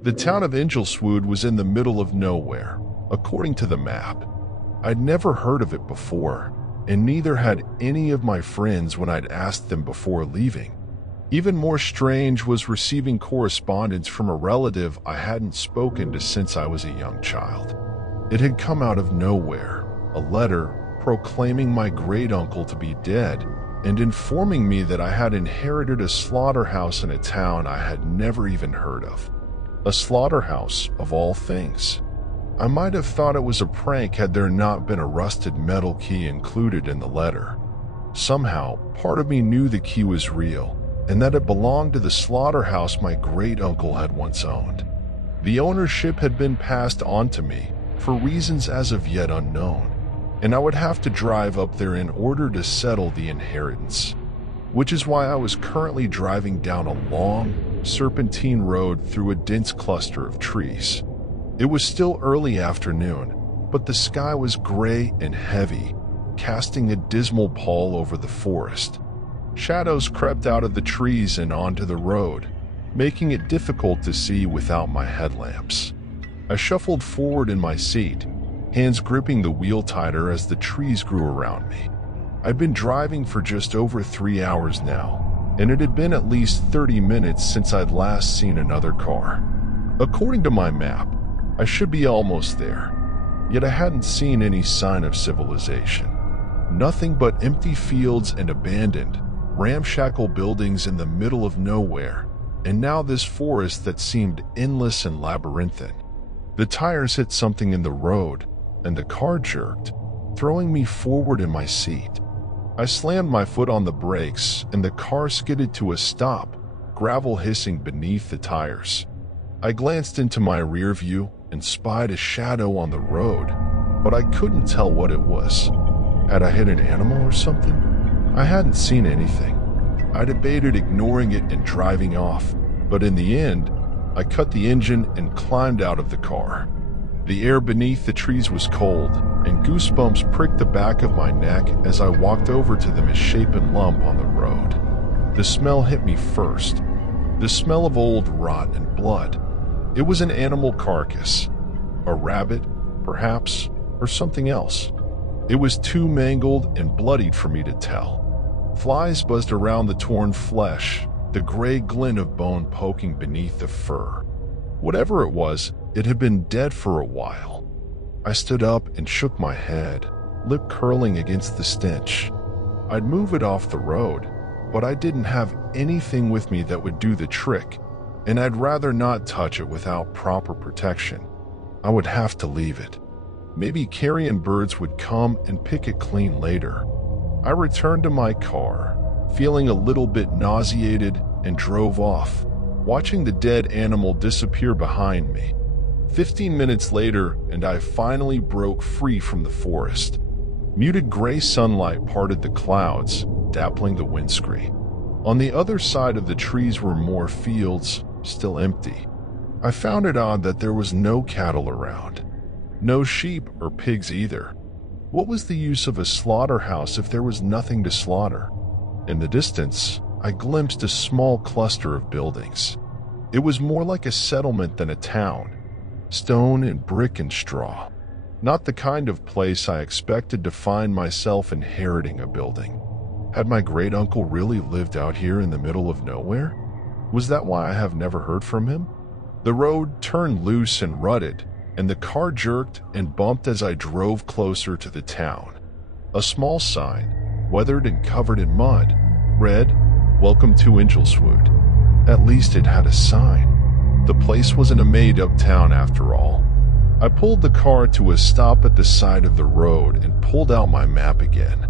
The town of Ingelswood was in the middle of nowhere, according to the map. I'd never heard of it before, and neither had any of my friends when I'd asked them before leaving. Even more strange was receiving correspondence from a relative I hadn't spoken to since I was a young child. It had come out of nowhere, a letter proclaiming my great-uncle to be dead and informing me that I had inherited a slaughterhouse in a town I had never even heard of. A slaughterhouse, of all things. I might have thought it was a prank had there not been a rusted metal key included in the letter. Somehow, part of me knew the key was real, and that it belonged to the slaughterhouse my great-uncle had once owned. The ownership had been passed on to me, for reasons as of yet unknown, and I would have to drive up there in order to settle the inheritance, which is why I was currently driving down a long, serpentine road through a dense cluster of trees. It was still early afternoon, but the sky was gray and heavy, casting a dismal pall over the forest. Shadows crept out of the trees and onto the road, making it difficult to see without my headlamps. I shuffled forward in my seat, hands gripping the wheel tighter as the trees grew around me. I'd been driving for just over 3 hours now, and it had been at least 30 minutes since I'd last seen another car. According to my map, I should be almost there, yet I hadn't seen any sign of civilization. Nothing but empty fields and abandoned, ramshackle buildings in the middle of nowhere, and now this forest that seemed endless and labyrinthine. The tires hit something in the road, and the car jerked, throwing me forward in my seat. I slammed my foot on the brakes, and the car skidded to a stop, gravel hissing beneath the tires. I glanced into my rear view and spied a shadow on the road, but I couldn't tell what it was. Had I hit an animal or something? I hadn't seen anything. I debated ignoring it and driving off, but in the end, I cut the engine and climbed out of the car. The air beneath the trees was cold, and goosebumps pricked the back of my neck as I walked over to the misshapen lump on the road. The smell hit me first. The smell of old rot and blood. It was an animal carcass. A rabbit, perhaps, or something else. It was too mangled and bloodied for me to tell. Flies buzzed around the torn flesh, the gray glint of bone poking beneath the fur. Whatever it was, it had been dead for a while. I stood up and shook my head, lip curling against the stench. I'd move it off the road, but I didn't have anything with me that would do the trick, and I'd rather not touch it without proper protection. I would have to leave it. Maybe carrion birds would come and pick it clean later. I returned to my car, feeling a little bit nauseated, and drove off, watching the dead animal disappear behind me. 15 minutes later, and I finally broke free from the forest. Muted gray sunlight parted the clouds, dappling the windscreen. On the other side of the trees were more fields, still empty. I found it odd that there was no cattle around. No sheep or pigs either. What was the use of a slaughterhouse if there was nothing to slaughter? In the distance, I glimpsed a small cluster of buildings. It was more like a settlement than a town. Stone and brick and straw. Not the kind of place I expected to find myself inheriting a building. Had my great-uncle really lived out here in the middle of nowhere? Was that why I have never heard from him? The road turned loose and rutted, and the car jerked and bumped as I drove closer to the town. A small sign, weathered and covered in mud, read, "Welcome to Ingelswood." At least it had a sign. The place wasn't a made-up town after all. I pulled the car to a stop at the side of the road and pulled out my map again.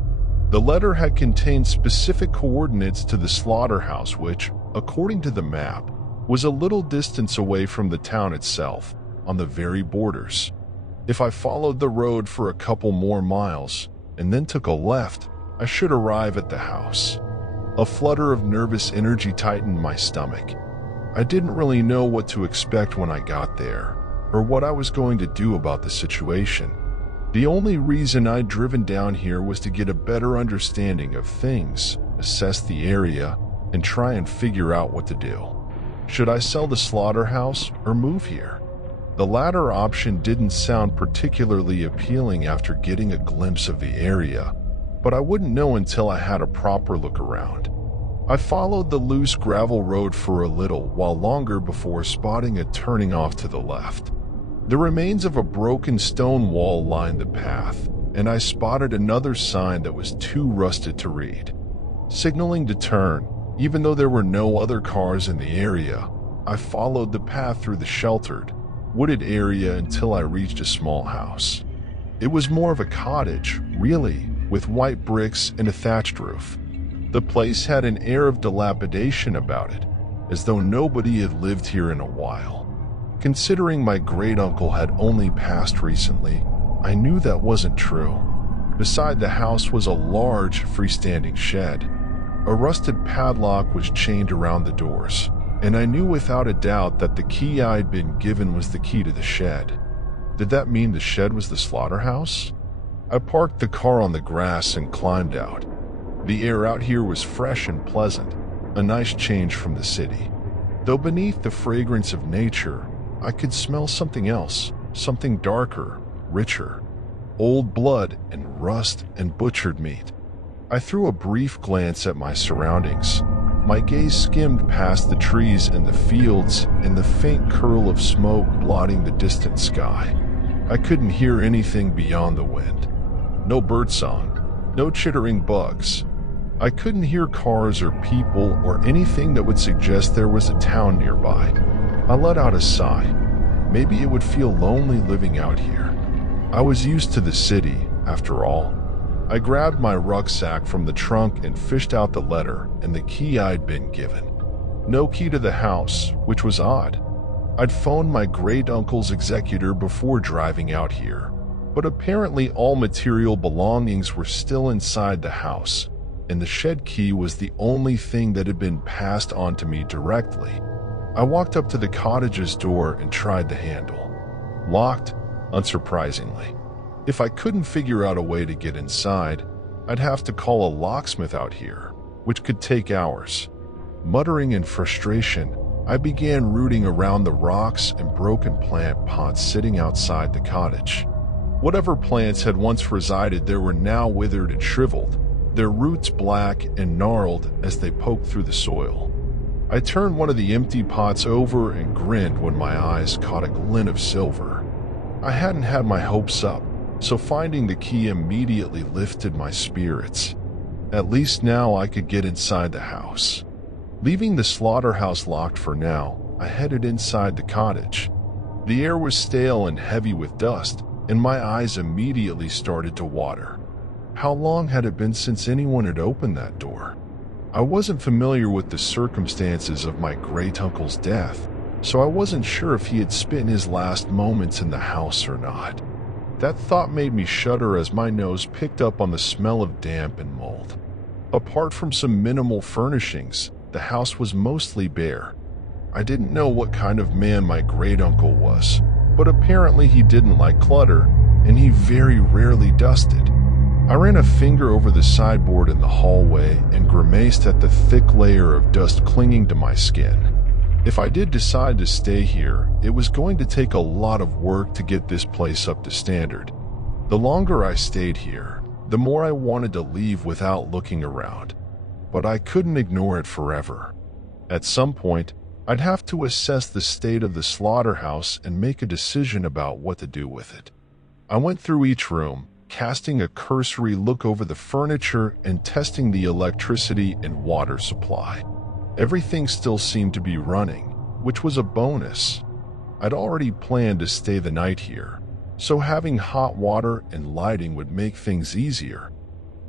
The letter had contained specific coordinates to the slaughterhouse which, according to the map, was a little distance away from the town itself, on the very borders. If I followed the road for a couple more miles and then took a left, I should arrive at the house. A flutter of nervous energy tightened my stomach. I didn't really know what to expect when I got there, or what I was going to do about the situation. The only reason I'd driven down here was to get a better understanding of things, assess the area, and try and figure out what to do. Should I sell the slaughterhouse or move here? The latter option didn't sound particularly appealing after getting a glimpse of the area, but I wouldn't know until I had a proper look around. I followed the loose gravel road for a little while longer before spotting a turning off to the left. The remains of a broken stone wall lined the path, and I spotted another sign that was too rusted to read. Signaling to turn, even though there were no other cars in the area, I followed the path through the sheltered, wooded area until I reached a small house. It was more of a cottage, really, with white bricks and a thatched roof. The place had an air of dilapidation about it, as though nobody had lived here in a while. Considering my great-uncle had only passed recently, I knew that wasn't true. Beside the house was a large, freestanding shed. A rusted padlock was chained around the doors, and I knew without a doubt that the key I'd been given was the key to the shed. Did that mean the shed was the slaughterhouse? I parked the car on the grass and climbed out. The air out here was fresh and pleasant, a nice change from the city. Though beneath the fragrance of nature, I could smell something else, something darker, richer. Old blood and rust and butchered meat. I threw a brief glance at my surroundings. My gaze skimmed past the trees and the fields and the faint curl of smoke blotting the distant sky. I couldn't hear anything beyond the wind. No birdsong, no chittering bugs. I couldn't hear cars or people or anything that would suggest there was a town nearby. I let out a sigh. Maybe it would feel lonely living out here. I was used to the city, after all. I grabbed my rucksack from the trunk and fished out the letter and the key I'd been given. No key to the house, which was odd. I'd phoned my great-uncle's executor before driving out here, but apparently all material belongings were still inside the house, and the shed key was the only thing that had been passed on to me directly. I walked up to the cottage's door and tried the handle. Locked, unsurprisingly. If I couldn't figure out a way to get inside, I'd have to call a locksmith out here, which could take hours. Muttering in frustration, I began rooting around the rocks and broken plant pots sitting outside the cottage. Whatever plants had once resided there were now withered and shriveled, their roots black and gnarled as they poked through the soil. I turned one of the empty pots over and grinned when my eyes caught a glint of silver. I hadn't had my hopes up, so finding the key immediately lifted my spirits. At least now I could get inside the house. Leaving the slaughterhouse locked for now, I headed inside the cottage. The air was stale and heavy with dust, and my eyes immediately started to water. How long had it been since anyone had opened that door? I wasn't familiar with the circumstances of my great-uncle's death, so I wasn't sure if he had spent his last moments in the house or not. That thought made me shudder as my nose picked up on the smell of damp and mold. Apart from some minimal furnishings, the house was mostly bare. I didn't know what kind of man my great-uncle was, but apparently he didn't like clutter, and he very rarely dusted. I ran a finger over the sideboard in the hallway and grimaced at the thick layer of dust clinging to my skin. If I did decide to stay here, it was going to take a lot of work to get this place up to standard. The longer I stayed here, the more I wanted to leave without looking around. But I couldn't ignore it forever. At some point, I'd have to assess the state of the slaughterhouse and make a decision about what to do with it. I went through each room, casting a cursory look over the furniture and testing the electricity and water supply. Everything still seemed to be running, which was a bonus. I'd already planned to stay the night here, so having hot water and lighting would make things easier.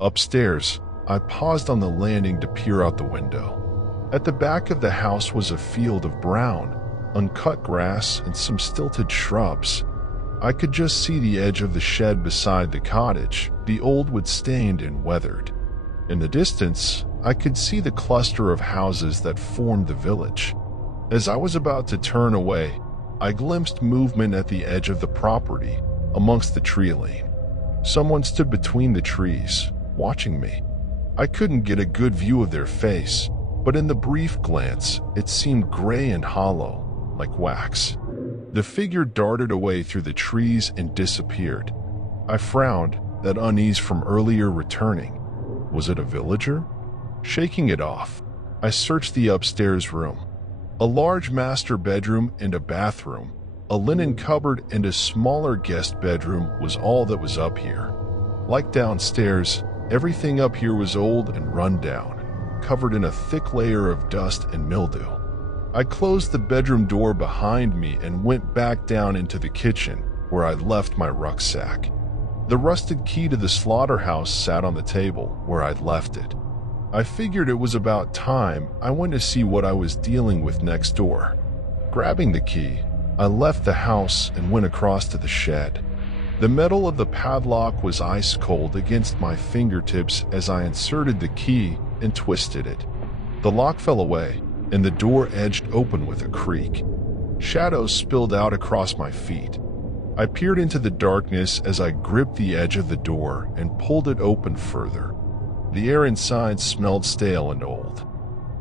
Upstairs, I paused on the landing to peer out the window. At the back of the house was a field of brown, uncut grass and some stilted shrubs. I could just see the edge of the shed beside the cottage, the old wood stained and weathered. In the distance, I could see the cluster of houses that formed the village. As I was about to turn away, I glimpsed movement at the edge of the property, amongst the tree lane. Someone stood between the trees, watching me. I couldn't get a good view of their face, but in the brief glance, it seemed gray and hollow, like wax. The figure darted away through the trees and disappeared. I frowned, that unease from earlier returning. Was it a villager? Shaking it off, I searched the upstairs room. A large master bedroom and a bathroom, a linen cupboard and a smaller guest bedroom was all that was up here. Like downstairs, everything up here was old and run down, covered in a thick layer of dust and mildew. I closed the bedroom door behind me and went back down into the kitchen, where I'd left my rucksack. The rusted key to the slaughterhouse sat on the table, where I'd left it. I figured it was about time I went to see what I was dealing with next door. Grabbing the key, I left the house and went across to the shed. The metal of the padlock was ice cold against my fingertips as I inserted the key and twisted it. The lock fell away, and the door edged open with a creak. Shadows spilled out across my feet. I peered into the darkness as I gripped the edge of the door and pulled it open further. The air inside smelled stale and old.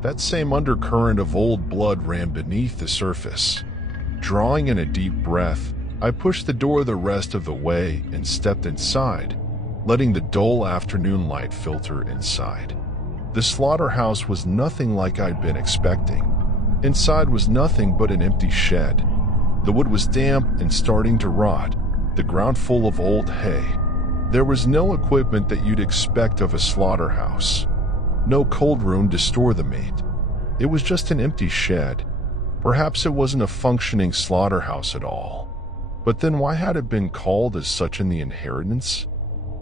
That same undercurrent of old blood ran beneath the surface. Drawing in a deep breath, I pushed the door the rest of the way and stepped inside, letting the dull afternoon light filter inside. The slaughterhouse was nothing like I'd been expecting. Inside was nothing but an empty shed. The wood was damp and starting to rot, the ground full of old hay. There was no equipment that you'd expect of a slaughterhouse. No cold room to store the meat. It was just an empty shed. Perhaps it wasn't a functioning slaughterhouse at all. But then why had it been called as such in the inheritance?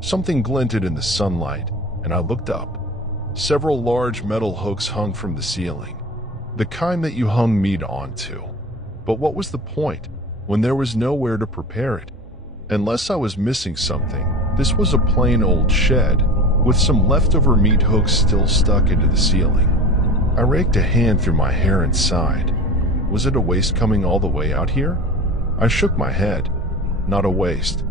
Something glinted in the sunlight, and I looked up. Several large metal hooks hung from the ceiling, the kind that you hung meat onto. But what was the point when there was nowhere to prepare it? Unless I was missing something, this was a plain old shed with some leftover meat hooks still stuck into the ceiling. I raked a hand through my hair and sighed. Was it a waste coming all the way out here? I shook my head. Not a waste.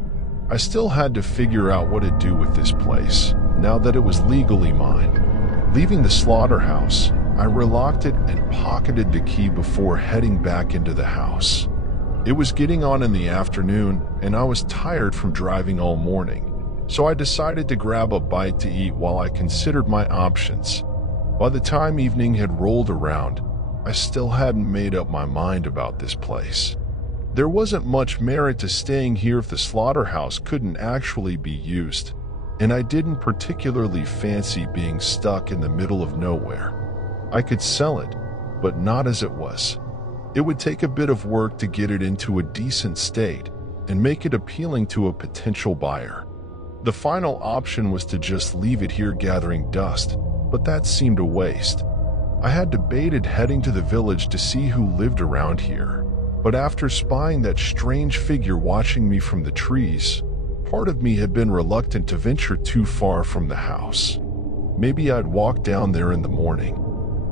I still had to figure out what to do with this place, now that it was legally mine. Leaving the slaughterhouse, I relocked it and pocketed the key before heading back into the house. It was getting on in the afternoon, and I was tired from driving all morning, so I decided to grab a bite to eat while I considered my options. By the time evening had rolled around, I still hadn't made up my mind about this place. There wasn't much merit to staying here if the slaughterhouse couldn't actually be used, and I didn't particularly fancy being stuck in the middle of nowhere. I could sell it, but not as it was. It would take a bit of work to get it into a decent state and make it appealing to a potential buyer. The final option was to just leave it here gathering dust, but that seemed a waste. I had debated heading to the village to see who lived around here, but after spying that strange figure watching me from the trees, part of me had been reluctant to venture too far from the house. Maybe I'd walk down there in the morning.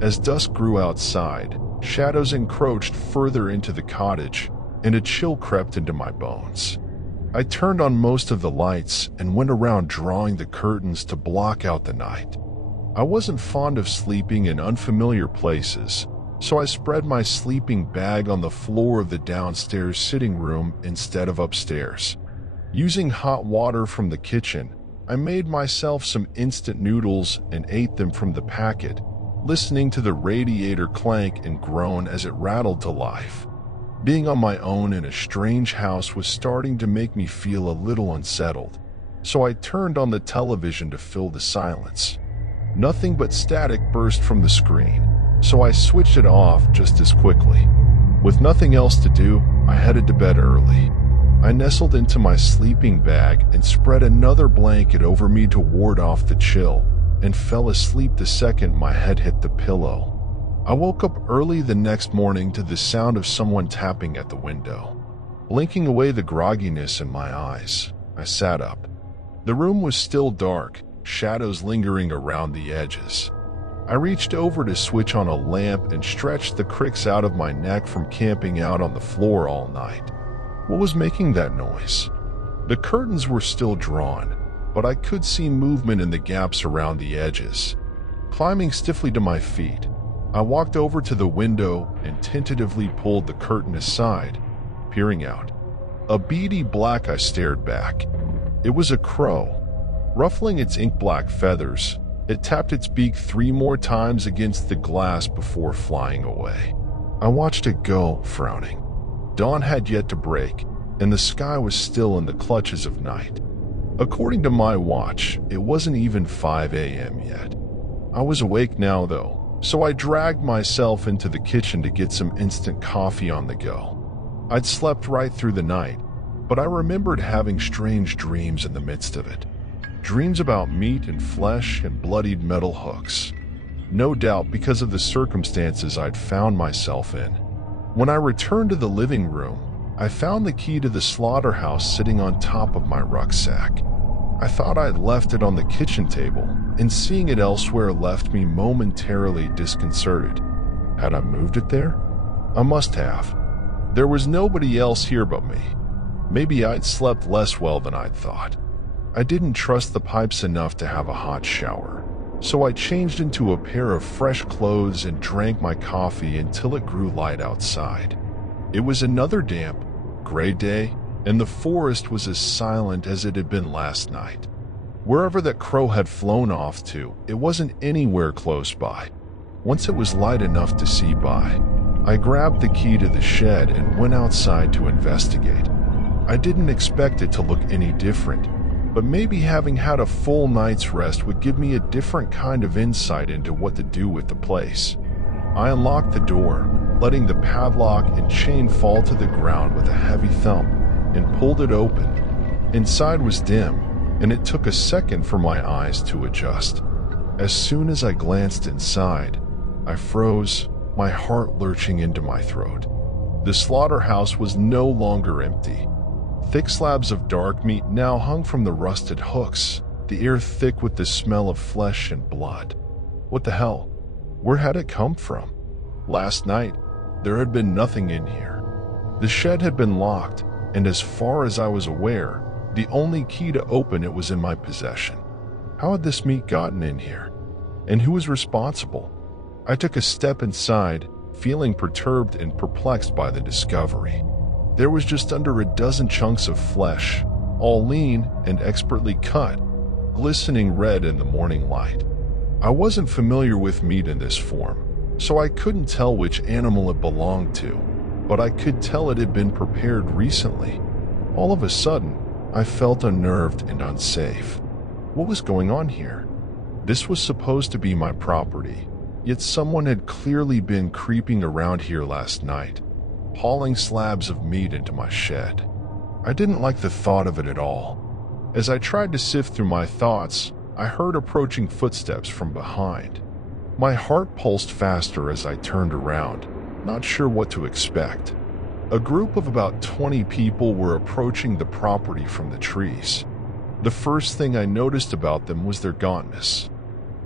As dusk grew outside, shadows encroached further into the cottage, and a chill crept into my bones. I turned on most of the lights and went around drawing the curtains to block out the night. I wasn't fond of sleeping in unfamiliar places, so I spread my sleeping bag on the floor of the downstairs sitting room instead of upstairs. Using hot water from the kitchen, I made myself some instant noodles and ate them from the packet, listening to the radiator clank and groan as it rattled to life. Being on my own in a strange house was starting to make me feel a little unsettled, so I turned on the television to fill the silence. Nothing but static burst from the screen, so I switched it off just as quickly. With nothing else to do, I headed to bed early. I nestled into my sleeping bag and spread another blanket over me to ward off the chill, and fell asleep the second my head hit the pillow. I woke up early the next morning to the sound of someone tapping at the window. Blinking away the grogginess in my eyes, I sat up. The room was still dark, shadows lingering around the edges. I reached over to switch on a lamp and stretched the cricks out of my neck from camping out on the floor all night. What was making that noise? The curtains were still drawn, but I could see movement in the gaps around the edges. Climbing stiffly to my feet, I walked over to the window and tentatively pulled the curtain aside, peering out. A beady black eye stared back. It was a crow. Ruffling its ink-black feathers, it tapped its beak 3 more times against the glass before flying away. I watched it go, frowning. Dawn had yet to break, and the sky was still in the clutches of night. According to my watch, it wasn't even 5 a.m. yet. I was awake now, though, so I dragged myself into the kitchen to get some instant coffee on the go. I'd slept right through the night, but I remembered having strange dreams in the midst of it. Dreams about meat and flesh and bloodied metal hooks. No doubt because of the circumstances I'd found myself in. When I returned to the living room, I found the key to the slaughterhouse sitting on top of my rucksack. I thought I'd left it on the kitchen table, and seeing it elsewhere left me momentarily disconcerted. Had I moved it there? I must have. There was nobody else here but me. Maybe I'd slept less well than I'd thought. I didn't trust the pipes enough to have a hot shower, so I changed into a pair of fresh clothes and drank my coffee until it grew light outside. It was another damp, gray day, and the forest was as silent as it had been last night. Wherever that crow had flown off to, it wasn't anywhere close by. Once it was light enough to see by, I grabbed the key to the shed and went outside to investigate. I didn't expect it to look any different, but maybe having had a full night's rest would give me a different kind of insight into what to do with the place. I unlocked the door, letting the padlock and chain fall to the ground with a heavy thump, and pulled it open. Inside was dim, and it took a second for my eyes to adjust. As soon as I glanced inside, I froze, my heart lurching into my throat. The slaughterhouse was no longer empty. Thick slabs of dark meat now hung from the rusted hooks, the air thick with the smell of flesh and blood. What the hell? Where had it come from? Last night, there had been nothing in here. The shed had been locked, and as far as I was aware, the only key to open it was in my possession. How had this meat gotten in here? And who was responsible? I took a step inside, feeling perturbed and perplexed by the discovery. There was just under a dozen chunks of flesh, all lean and expertly cut, glistening red in the morning light. I wasn't familiar with meat in this form, so I couldn't tell which animal it belonged to, but I could tell it had been prepared recently. All of a sudden, I felt unnerved and unsafe. What was going on here? This was supposed to be my property, yet someone had clearly been creeping around here last night, hauling slabs of meat into my shed. I didn't like the thought of it at all. As I tried to sift through my thoughts, I heard approaching footsteps from behind. My heart pulsed faster as I turned around, not sure what to expect. A group of about 20 people were approaching the property from the trees. The first thing I noticed about them was their gauntness.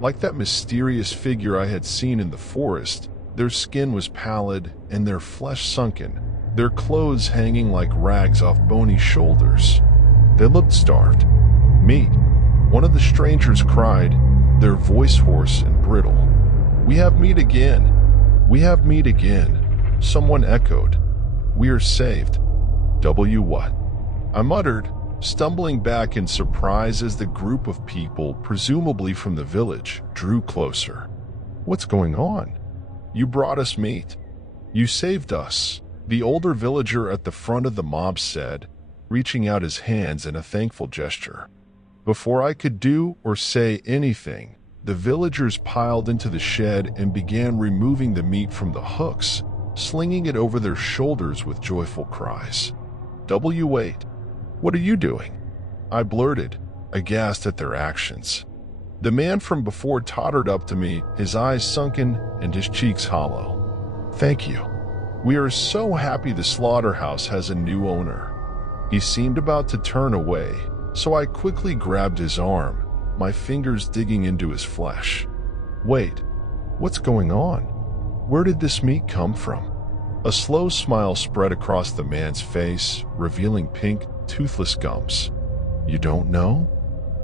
Like that mysterious figure I had seen in the forest, their skin was pallid and their flesh sunken, their clothes hanging like rags off bony shoulders. They looked starved. Meat, one of the strangers cried, their voice hoarse and brittle. "We have meat again! We have meat again!" Someone echoed. "We are saved." W what? I muttered, stumbling back in surprise as the group of people, presumably from the village, drew closer. "What's going on?" "You brought us meat. You saved us," the older villager at the front of the mob said, reaching out his hands in a thankful gesture. Before I could do or say anything, the villagers piled into the shed and began removing the meat from the hooks, slinging it over their shoulders with joyful cries. "Wait, what are you doing?" I blurted, aghast at their actions. The man from before tottered up to me, his eyes sunken and his cheeks hollow. "Thank you. We are so happy the slaughterhouse has a new owner." He seemed about to turn away, so I quickly grabbed his arm, my fingers digging into his flesh. "Wait, what's going on? Where did this meat come from?" A slow smile spread across the man's face, revealing pink, toothless gums. "You don't know?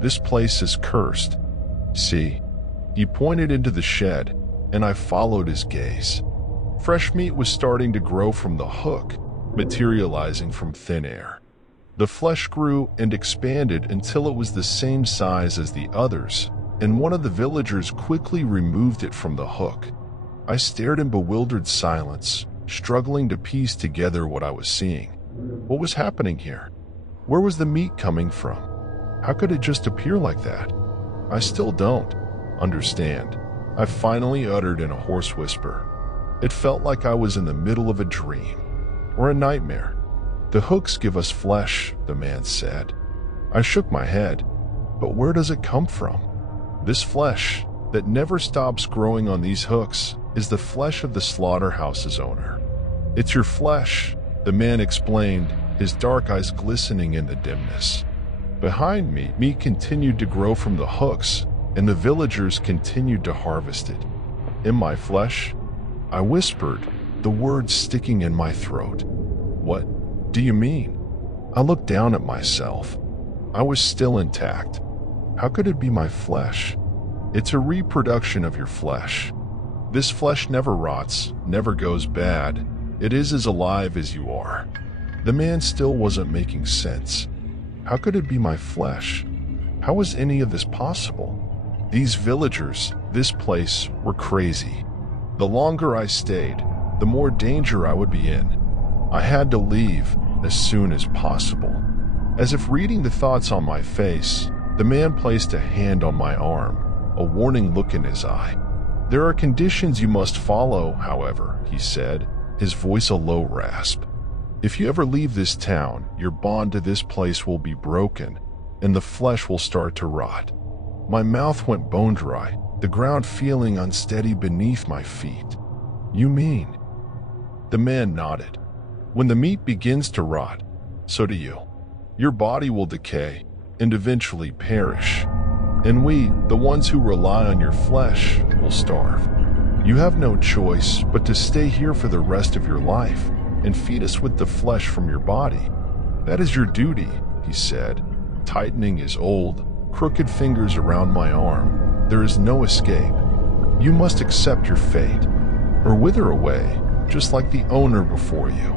This place is cursed. See?" He pointed into the shed, and I followed his gaze. Fresh meat was starting to grow from the hook, materializing from thin air. The flesh grew and expanded until it was the same size as the others, and one of the villagers quickly removed it from the hook. I stared in bewildered silence, struggling to piece together what I was seeing. What was happening here? Where was the meat coming from? How could it just appear like that? I still don't understand, I finally uttered in a hoarse whisper. It felt like I was in the middle of a dream or a nightmare. The hooks give us flesh, the man said. I shook my head. But where does it come from? This flesh that never stops growing on these hooks is the flesh of the slaughterhouse's owner. It's your flesh, the man explained, his dark eyes glistening in the dimness. Behind me, meat continued to grow from the hooks, and the villagers continued to harvest it. In my flesh? I whispered, the words sticking in my throat. What do you mean? I looked down at myself. I was still intact. How could it be my flesh? It's a reproduction of your flesh. This flesh never rots, never goes bad. It is as alive as you are. The man still wasn't making sense. How could it be my flesh? How was any of this possible? These villagers, this place, were crazy. The longer I stayed, the more danger I would be in. I had to leave as soon as possible. As if reading the thoughts on my face, the man placed a hand on my arm, a warning look in his eye. There are conditions you must follow, however, he said, his voice a low rasp. If you ever leave this town, your bond to this place will be broken, and the flesh will start to rot. My mouth went bone dry, the ground feeling unsteady beneath my feet. You mean? The man nodded. When the meat begins to rot, so do you. Your body will decay and eventually perish. And we, the ones who rely on your flesh, will starve. You have no choice but to stay here for the rest of your life and feed us with the flesh from your body. That is your duty, he said, tightening his old, crooked fingers around my arm. There is no escape. You must accept your fate, or wither away, just like the owner before you.